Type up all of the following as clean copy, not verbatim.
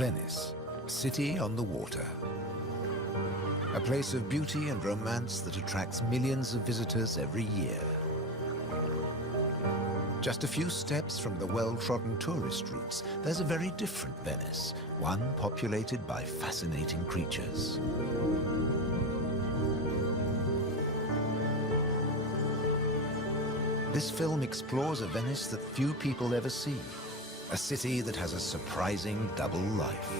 Venice, city on the water. A place of beauty and romance that attracts millions of visitors every year. Just a few steps from the well-trodden tourist routes, there's a very different Venice, one populated by fascinating creatures. This film explores a Venice that few people ever see, a city that has a surprising double life.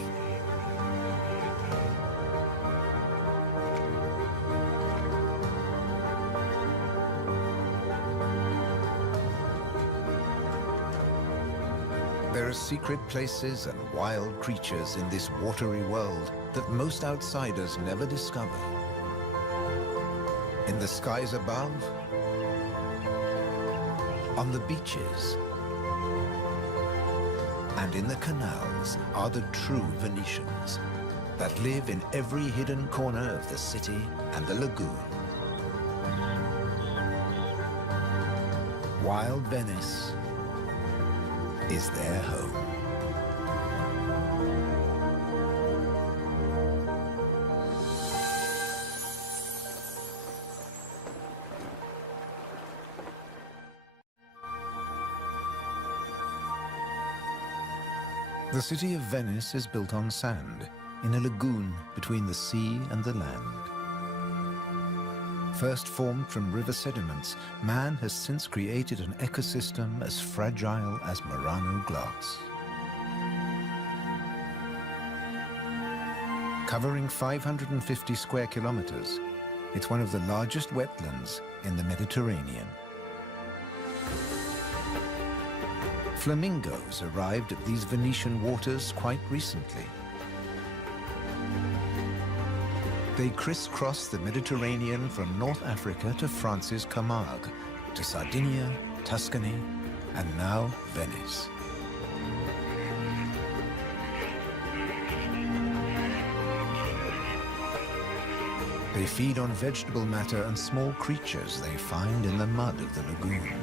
There are secret places and wild creatures in this watery world that most outsiders never discover. In the skies above, on the beaches, and in the canals are the true Venetians that live in every hidden corner of the city and the lagoon. Wild Venice is their home. The city of Venice is built on sand, in a lagoon between the sea and the land. First formed from river sediments, man has since created an ecosystem as fragile as Murano glass. Covering 550 square kilometers, it's one of the largest wetlands in the Mediterranean. Flamingos arrived at these Venetian waters quite recently. They crisscross the Mediterranean from North Africa to France's Camargue, to Sardinia, Tuscany, and now Venice. They feed on vegetable matter and small creatures they find in the mud of the lagoon.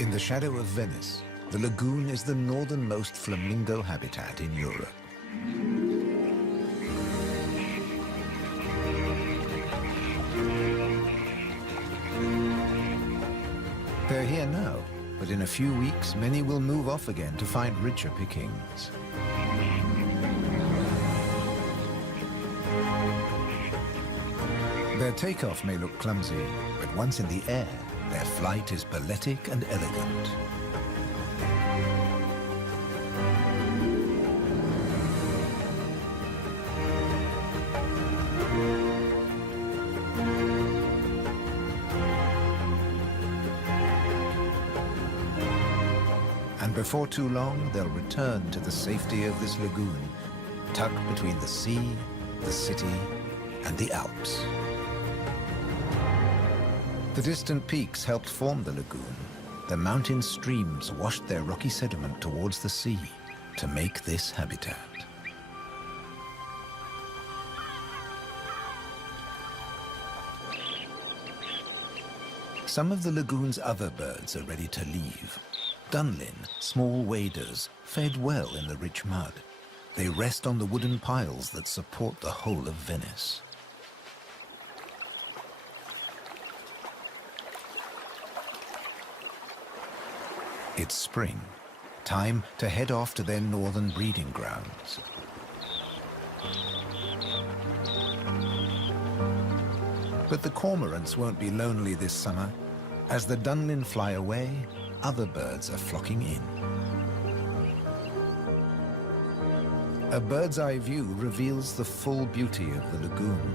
In the shadow of Venice, the lagoon is the northernmost flamingo habitat in Europe. They're here now, but in a few weeks, many will move off again to find richer pickings. Their takeoff may look clumsy, but once in the air, their flight is balletic and elegant. And before too long, they'll return to the safety of this lagoon, tucked between the sea, the city, and the Alps. The distant peaks helped form the lagoon. The mountain streams washed their rocky sediment towards the sea to make this habitat. Some of the lagoon's other birds are ready to leave. Dunlin, small waders, fed well in the rich mud. They rest on the wooden piles that support the whole of Venice. It's spring, time to head off to their northern breeding grounds. But the cormorants won't be lonely this summer. As the Dunlin fly away, other birds are flocking in. A bird's eye view reveals the full beauty of the lagoon.